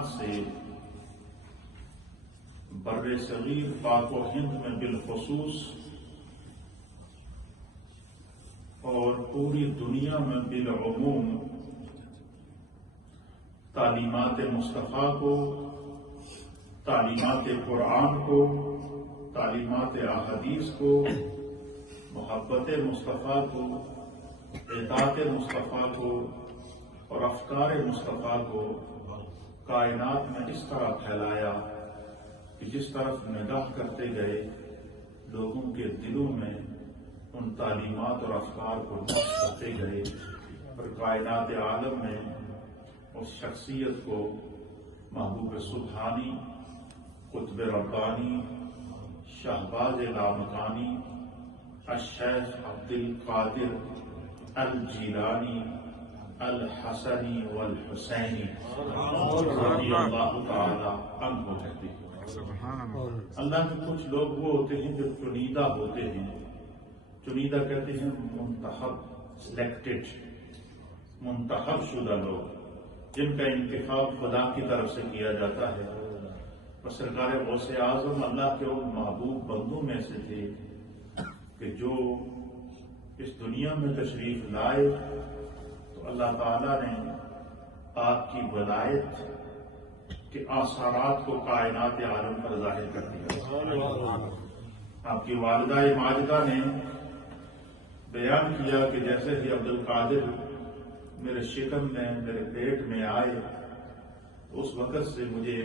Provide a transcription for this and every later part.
تعلیمات سے بر صغیر پاک و ہند میں بالخصوص اور پوری دنیا میں بالعموم تعلیمات مصطفیٰ کو، تعلیمات قرآن کو، تعلیمات احادیث کو، محبت مصطفیٰ کو، اطاعت مصطفیٰ کو اور افکار مصطفیٰ کو کائنات میں اس طرح پھیلایا کہ جس طرف نگاہ کرتے گئے لوگوں کے دلوں میں ان تعلیمات اور افکار کو نقش کرتے گئے اور کائنات عالم میں اس شخصیت کو محبوب سبحانی، قطب ربانی، شہباز لامکانی، الشیخ عبد القادر الجیلانی الحسنی والحسینی رضی اللہ تعالی عنہ کہتے ہیں۔ اللہ کے کچھ لوگ وہ ہوتے ہیں جو چنیدہ ہوتے ہیں، چنیدہ کہتے ہیں منتخب، سلیکٹڈ، منتخب شدہ لوگ جن کا انتخاب خدا کی طرف سے کیا جاتا ہے۔ اور سرکار غوث اعظم اللہ کے ان محبوب بندوں میں سے تھے کہ جو اس دنیا میں تشریف لائے تو اللہ تعالیٰ نے آپ کی ولایت کے آثارات کو کائنات عالم پر ظاہر کر دیا۔ آپ کی والدہ ماجدہ نے بیان کیا کہ جیسے ہی عبد القادر میرے شکم میں، میرے پیٹ میں آئے، اس وقت سے مجھے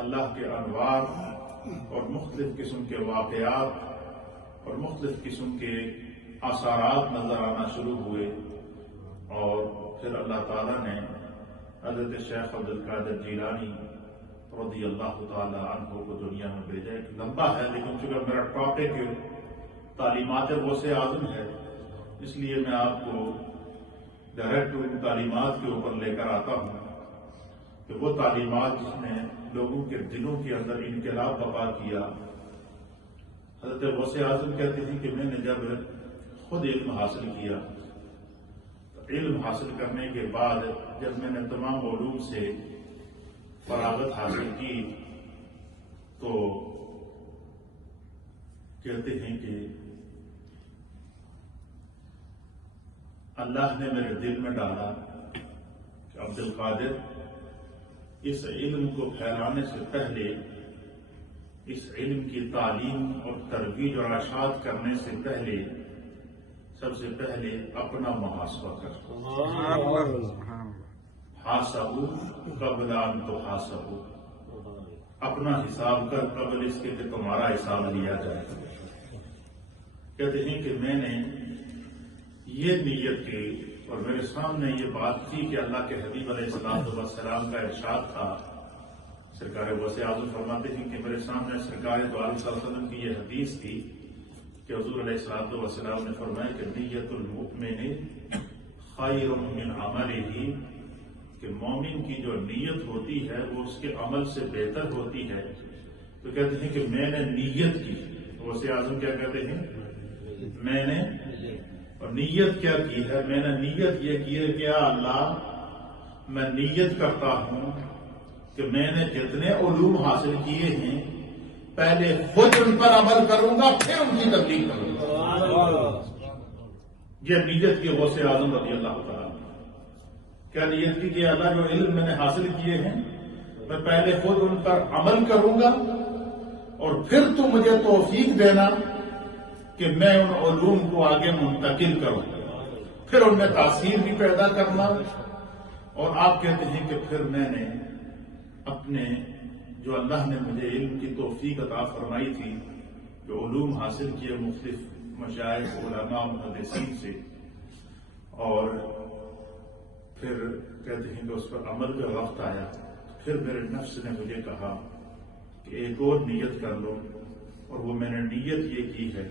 اللہ کے انوار اور مختلف قسم کے واقعات اور مختلف قسم کے آثارات نظر آنا شروع ہوئے، اور پھر اللہ تعالیٰ نے حضرت شیخ عبد القادر جیلانی رضی اللہ تعالی عنہ کو دنیا میں بھیجا۔ ایک لمبا ہے لیکن چونکہ میرا ٹاپک تعلیمات غوث اعظم ہے، اس لیے میں آپ کو ڈائریکٹ ان تعلیمات کے اوپر لے کر آتا ہوں کہ وہ تعلیمات جس نے لوگوں کے دلوں کے اندر انقلاب برپا کیا۔ حضرت غوث اعظم کہتے ہیں کہ میں نے جب خود علم حاصل کیا، علم حاصل کرنے کے بعد جب میں نے تمام علوم سے فراغت حاصل کی تو کہتے ہیں کہ اللہ نے میرے دل میں ڈالا کہ عبد القادر اس علم کو پھیلانے سے پہلے، اس علم کی تعلیم اور ترویج اور اشاعت کرنے سے پہلے سب سے پہلے اپنا محاسبہ کر، حاسبوا قبل ان تحاسبوا، اپنا حساب کر قبل اس کے کہ تمہارا حساب لیا جائے۔ کہتے ہیں کہ میں نے یہ نیت کی اور میرے سامنے یہ بات تھی کہ اللہ کے حبیب علیہ السلام کا ارشاد تھا۔ سرکار غوث اعظم فرماتے ہیں کہ میرے سامنے سرکار دو عالم صلی اللہ علیہ وسلم کی یہ حدیث تھی کہ حضور علیہ السلام نے فرمایا کہ نیت المؤمن خیر من عملہ، کہ مومن کی جو نیت ہوتی ہے وہ اس کے عمل سے بہتر ہوتی ہے۔ تو کہتے ہیں کہ میں نے نیت کی، غوث اعظم کیا کہتے ہیں؟ میں نے، اور نیت کیا کی ہے؟ میں نے نیت یہ کی ہے کہ یا اللہ میں نیت کرتا ہوں کہ میں نے جتنے علوم حاصل کیے ہیں پہلے خود ان پر عمل کروں گا، پھر ان کی تبلیغ کروں گا۔ یہ نیت کی غوث اعظم رضی اللہ تعالیٰ۔ کیا نیت کی کہ اللہ جو علم میں نے حاصل کیے ہیں میں پہلے خود ان پر عمل کروں گا اور پھر تو مجھے توفیق دینا کہ میں ان علوم کو آگے منتقل کروں، پھر ان میں تاثیر بھی پیدا کرنا۔ اور آپ کہتے ہیں کہ پھر میں نے اپنے جو اللہ نے مجھے علم کی توفیق عطا فرمائی تھی، جو علوم حاصل کیے مختلف مشائخ، علماء، محدثین سے، اور پھر کہتے ہیں کہ اس پر عمل کا وقت آیا، پھر میرے نفس نے مجھے کہا کہ ایک اور نیت کر لو، اور وہ میں نے نیت یہ کی ہے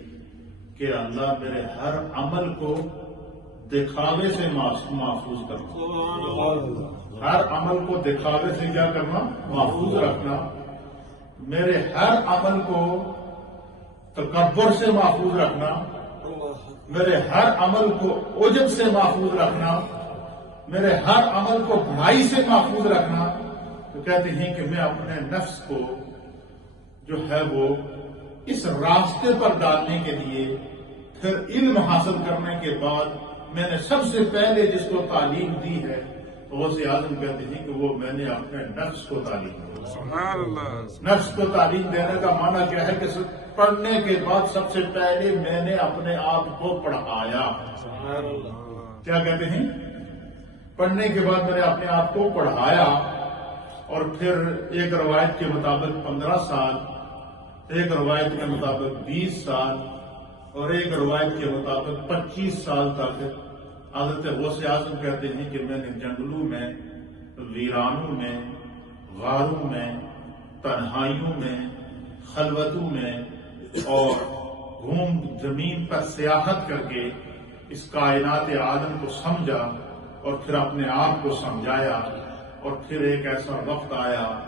کہ اللہ میرے ہر عمل کو دکھاوے سے محفوظ کرنا، ہر عمل کو دکھاوے سے کیا کرنا؟ محفوظ رکھنا، میرے ہر عمل کو تکبر سے محفوظ رکھنا، میرے ہر عمل کو عجب سے محفوظ رکھنا، میرے ہر عمل کو بڑائی سے محفوظ رکھنا، تو کہتے ہیں کہ میں اپنے نفس کو جو ہے وہ اس راستے پر ڈالنے کے لیے پھر علم حاصل کرنے کے بعد میں نے سب سے پہلے جس کو تعلیم دی ہے غوث اعظم کہتے ہیں کہ وہ میں نے اپنے نفس کو تعلیم دی. سبحان اللہ. نفس کو تعلیم دینے کا معنی کیا ہے کہ پڑھنے کے بعد سب سے پہلے میں نے اپنے آپ کو پڑھایا. سبحان اللہ. کیا کہتے ہیں؟ پڑھنے کے بعد میں نے اپنے آپ کو پڑھایا اور پھر ایک روایت کے مطابق 15 سال، ایک روایت کے مطابق 20 سال اور ایک روایت کے مطابق 25 سال تک حضرت غوث اعظم کہتے ہیں کہ میں نے جنگلوں میں، ویرانوں میں، غاروں میں، تنہائیوں میں، خلوتوں میں اور گھوم زمین پر سیاحت کر کے اس کائنات عالم کو سمجھا اور پھر اپنے آپ کو سمجھایا اور پھر ایک ایسا وقت آیا